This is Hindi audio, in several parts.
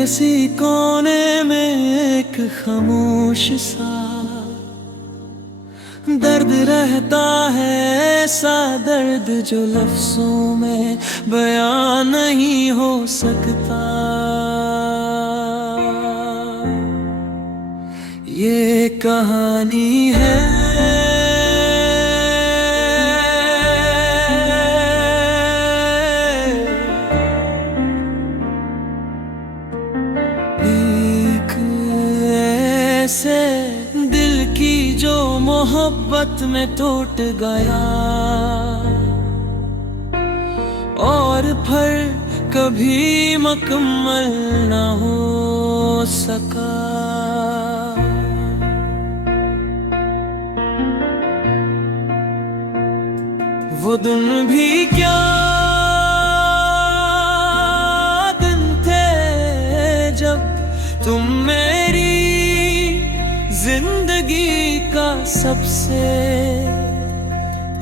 किसी कोने में एक खामोश सा दर्द रहता है, ऐसा दर्द जो लफ्जों में बयां नहीं हो सकता। ये कहानी है एक ऐसे दिल की जो मोहब्बत में टूट गया और फिर कभी मुकम्मल न हो सका। वो दिन भी क्या दिन थे जब तुम मेरी जिंदगी का सबसे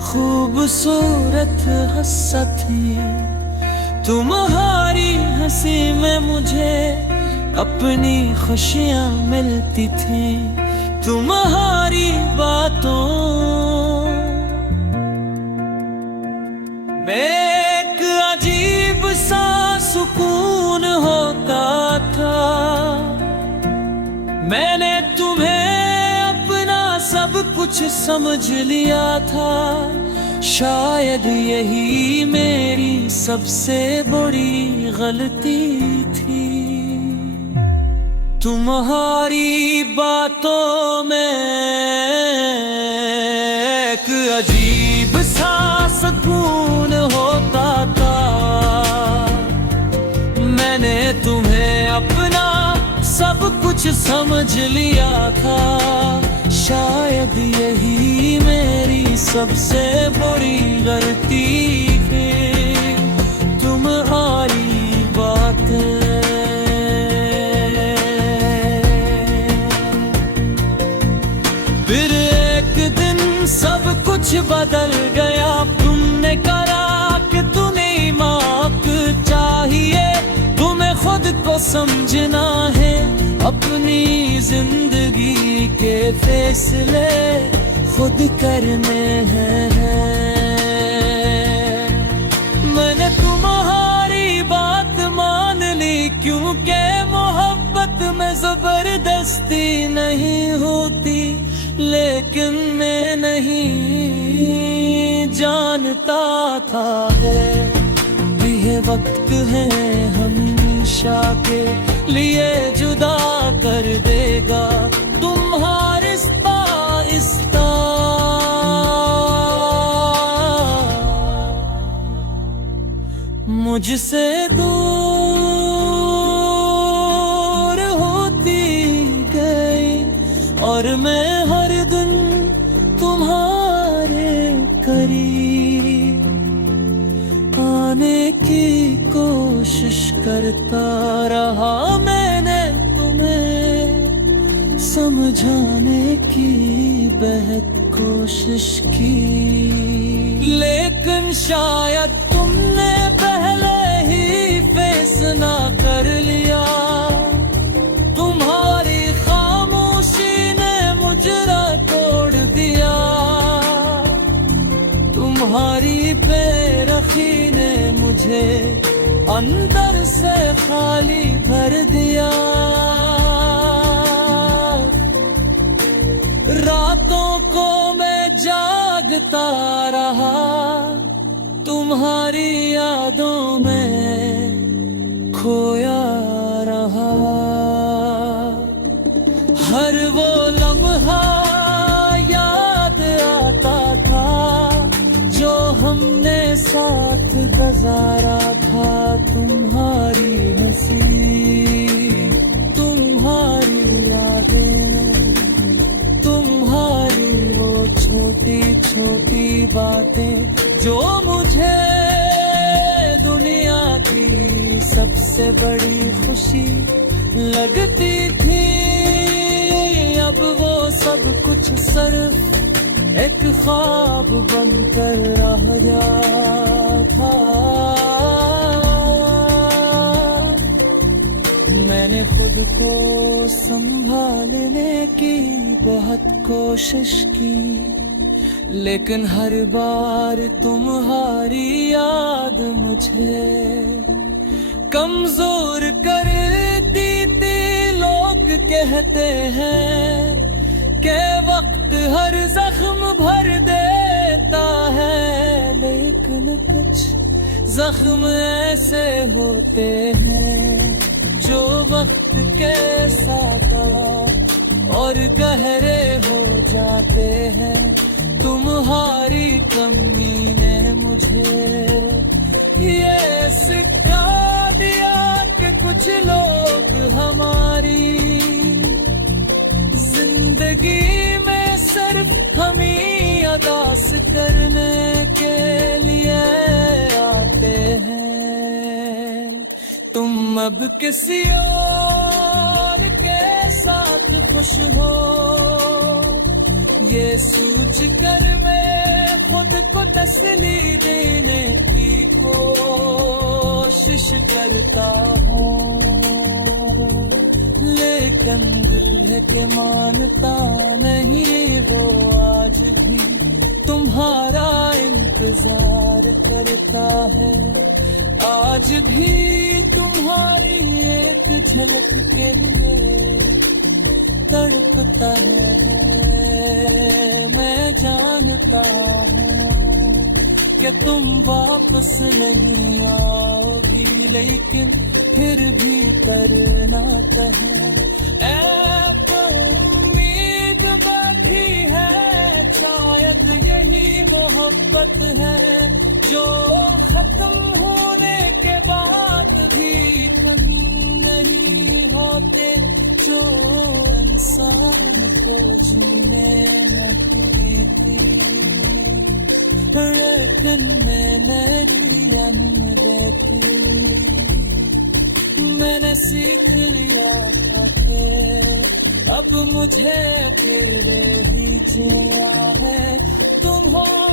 खूबसूरत हिस्सा थी। तुम्हारी हंसी में मुझे अपनी खुशियां मिलती थी। तुम्हारी बातों में एक अजीब सा सुकून होता था। मैंने तुम्हें अपना सब कुछ समझ लिया था। शायद यही मेरी सबसे बड़ी गलती थी। तुम्हारी बातों में एक अजीब सा सुकून होता था। मैंने तुम्हें अपना सब कुछ समझ लिया था। शायद यही मेरी सबसे बड़ी गलती थी। तुम्हारी बातें फिर एक दिन सब कुछ बदल गया। तुमने कहा कि तुम्हें माफ चाहिए, तुम्हें खुद को समझना है, अपनी जिंदगी के फैसले खुद करने हैं। मैंने तुम्हारी बात मान ली क्योंकि मोहब्बत में जबरदस्ती नहीं होती। लेकिन मैं नहीं जानता था ये वक्त है हमेशा के लिए जुदा कर देगा। तुम्हारे आहिस्ता मुझसे दूर होती गई और मैं हर दिन तुम्हारे करीब आने की कोशिश करता रहा। मैंने तुम्हें समझाने की बेहद कोशिश की, लेकिन शायद तुमने पहले ही फैसला कर लिया। तुम्हारी खामोशी ने मुजरा तोड़ दिया। तुम्हारी बेरखी ने मुझे अंदर से खाली भर दिया। रातों को मैं जागता रहा, तुम्हारी यादों में खोया रहा। हर वो लम्हा याद आता था जो हमने साथ गुजारा था। तुम्हारी हंसी, तुम्हारी यादें, तुम्हारी वो छोटी छोटी बातें जो मुझे दुनिया की सबसे बड़ी खुशी लगती थी। अब वो सब कुछ सिर्फ एक ख्वाब बनकर रह गया था। मैं मैंने खुद को संभालने की बहुत कोशिश की, लेकिन हर बार तुम्हारी याद मुझे कमजोर कर देती। लोग कहते हैं कि वक्त हर जख्म भर देता है, लेकिन कुछ जख्म ऐसे होते हैं जो वक्त के साथ और गहरे हो जाते हैं। तुम्हारी कमी ने मुझे ये सिखा दिया कि कुछ लोग हमारी जिंदगी में सिर्फ हम ही अदास करने के लिए आते हैं। तुम अब किसी और के साथ खुश हो, ये सोच कर मैं खुद को तसल्ली देने की कोशिश करता हूँ, लेकिन दिल है कि मानता नहीं वो आज भी तुम्हारा इंतजार करता है। आज भी तुम्हारी एक झलक के लिए तड़पता है। मैं जानता हूँ कि तुम वापस नहीं आओगी, लेकिन फिर भी करना है। एक उम्मीद बाकी है, शायद यही मोहब्बत है जो खत्म होने के बाद भी कभी नहीं होते, जो इंसान को जीने न देती। लेकिन मैंने देखी, मैंने सीख लिया था कि अब मुझे तेरे ही जिया है। तुम्हारा